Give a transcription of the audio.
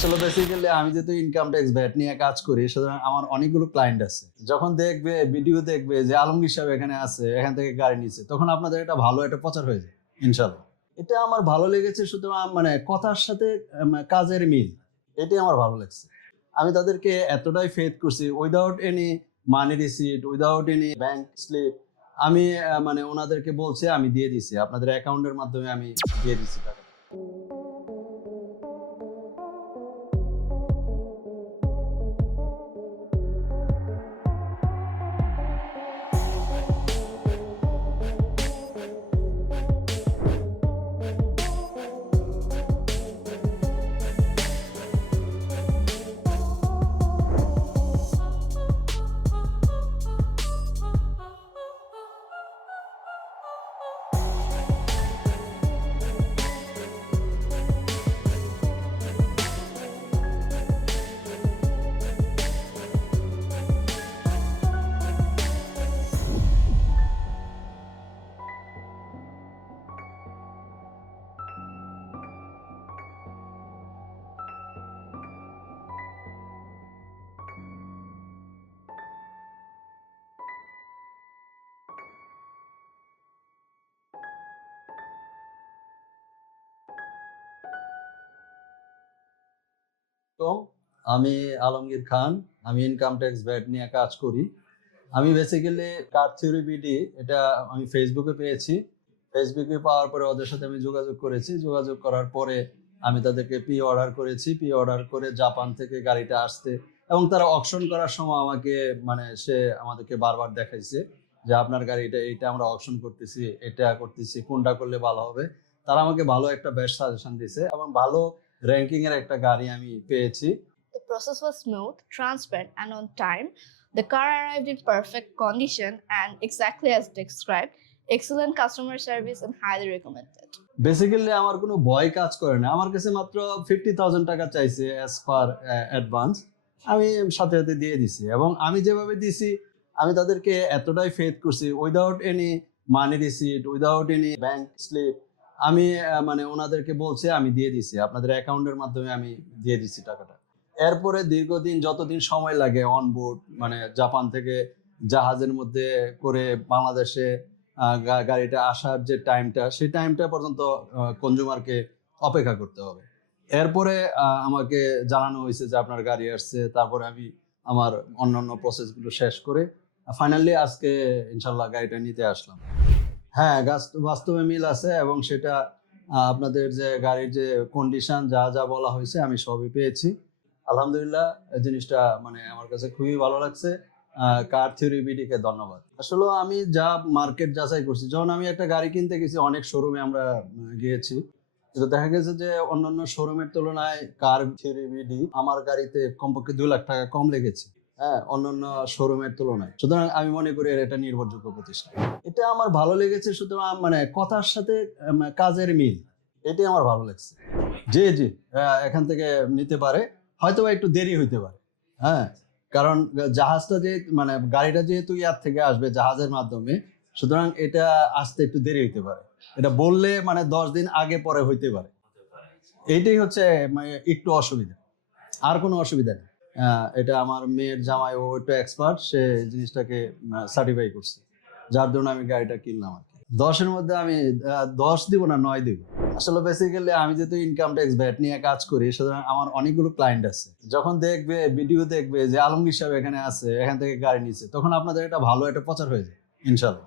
আসলে বেসিক্যালি আমি যেহেতু ইনকাম ট্যাক্স নিয়ে কাজ করি, সুতরাং আমার অনেকগুলো ক্লায়েন্ট আছে। যখন দেখবে ভিডিও দেখবে যে আলমগীর সাহেব এখানে আছে, এখান থেকে গাড়ি নিচ্ছে তখন আপনাদের এটা ভালো একটা প্রচার হয়ে যায় ইনশাল্লাহ এটা আমার ভালো লেগেছে, সুতরাং মানে কথার সাথে কাজের মিল, এটাই আমার ভালো লাগছে। আমি তাদেরকে এতটাই ফেথ করছি without any money receipt without any bank slip আমি মানে ওনাদেরকে বলছি, আমি দিয়ে দিছি। আপনাদের অ্যাকাউন্টের মাধ্যমে আমি দিয়ে দিচ্ছি টাকা তো আমি আলমগীর খান, আমি ইনকাম ট্যাক্স ভ্যাট নিয়ে কাজ করি। আমি বেসিক্যালি কার থিওরি বিডি এটা আমি ফেসবুকে পেয়েছি। ফেসবুকে পাওয়ার পরে ওদের সাথে আমি যোগাযোগ করেছি। যোগাযোগ করার পরে আমি তাদেরকে পি অর্ডার করেছি। পি অর্ডার করে জাপান থেকে গাড়িটা আসতে এবং তারা অকশন করার সময় আমাকে মানে সে আমাদেরকে বারবার দেখাইছে যে আপনার গাড়িটা এইটা আমরা অকশন করতেছি, এটা করতেছি, কোনটা করলে ভালো হবে। তারা আমাকে ভালো একটা বেস্ট সাজেশন দিয়েছে এবং ভালো র্যাঙ্কিং এর একটা গাড়ি আমি পেয়েছি The process was smooth, transparent, and on time. The car arrived in perfect condition and exactly as described. Excellent customer service and highly recommended. Basically আমার কোনো ভয় কাজ করে না আমার কাছে মাত্র ফিফটি থাউজেন্ড টাকা চাইছে অ্যাজ পার অ্যাডভান্স আমি সাথে সাথে দিয়ে দিছি এবং আমি যেভাবে দিছি আমি তাদেরকে এতটাই ফেথ করছি without any money receipt without any bank slip আমি মানে ওনাদেরকে বলছে, আমি দিয়ে দিছি। আপনাদের অ্যাকাউন্টের মাধ্যমে আমি দিয়ে দিছি টাকাটা। এরপরে দীর্ঘদিন যতদিন সময় লাগে অনবোর্ড মানে জাপান থেকে জাহাজের মধ্যে করে বাংলাদেশে গাড়িটা আসার যে টাইমটা সেই টাইমটা পর্যন্ত কনজুমারকে অপেক্ষা করতে হবে। এরপরে আমাকে জানানো হয়েছে যে আপনার গাড়ি আসছে, তারপরে আমি আমার অন্যান্য প্রসেসগুলো শেষ করে ফাইনালি আজকে ইনশাল্লাহ গাড়িটা নিতে আসলাম। হ্যাঁ বাস্তবে মিল আছে এবং সেটা আপনাদের যে গাড়ির যে কন্ডিশন যা যা বলা হয়েছে আমি সবই পেয়েছি। আলহামদুলিল্লাহ জিনিসটা মানে আমার কাছে খুবই ভালো লাগছে। কার থিওরি বিডিকে ধন্যবাদ। আসলে আমি যা মার্কেট যাচাই করছি, যখন আমি একটা গাড়ি কিনতে গেছি, অনেক শোরুমে আমরা গিয়েছি। কিন্তু দেখা গেছে যে অন্যান্য শোরুমের তুলনায় কার থিওরি বিডি আমার গাড়িতে কমপক্ষে দুই লাখ টাকা কম লেগেছে। হ্যাঁ অন্যান্য শোরুমের তুলনায়। সুতরাং আমি মনে করি এটা নির্ভরযোগ্য প্রতিষ্ঠান। এটা আমার ভালো লেগেছে, সুতরাং মানে কথার সাথে কাজের মিল। এটাই আমার ভালো লাগছে। জি জি এখান থেকে নিতে পারে। হয়তো একটু দেরি হইতে পারে। হ্যাঁ কারণ জাহাজটা যে মানে গাড়িটা যেহেতু ইয়ার থেকে আসবে জাহাজের মাধ্যমে, সুতরাং এটা আসতে একটু দেরি হইতে পারে। এটা বললে মানে দশ দিন আগে পরে হইতে পারে। এইটাই হচ্ছে মানে একটু অসুবিধা। আর কোনো অসুবিধা নেই। এটা আমার মেয়ের জামাই, ও একটু এক্সপার্ট সে জিনিসটাকে সার্টিফাই করছে। যার জন্য আমি গাড়িটা কিনলাম আর কি। দশের মধ্যে আমি দশ দিব না, নয় দিব। আসলে বেসিক্যালি আমি যেহেতু ইনকাম ট্যাক্স ভ্যাট নিয়ে কাজ করি সুতরাং আমার অনেকগুলো ক্লায়েন্ট আছে। যখন দেখবে ভিডিও দেখবে যে আলমগীর সাহেব এখানে আছে, এখান থেকে গাড়ি নিচ্ছে তখন আপনাদের এটা ভালো একটা প্রচার হয়ে যায়, ইনশাল্লাহ।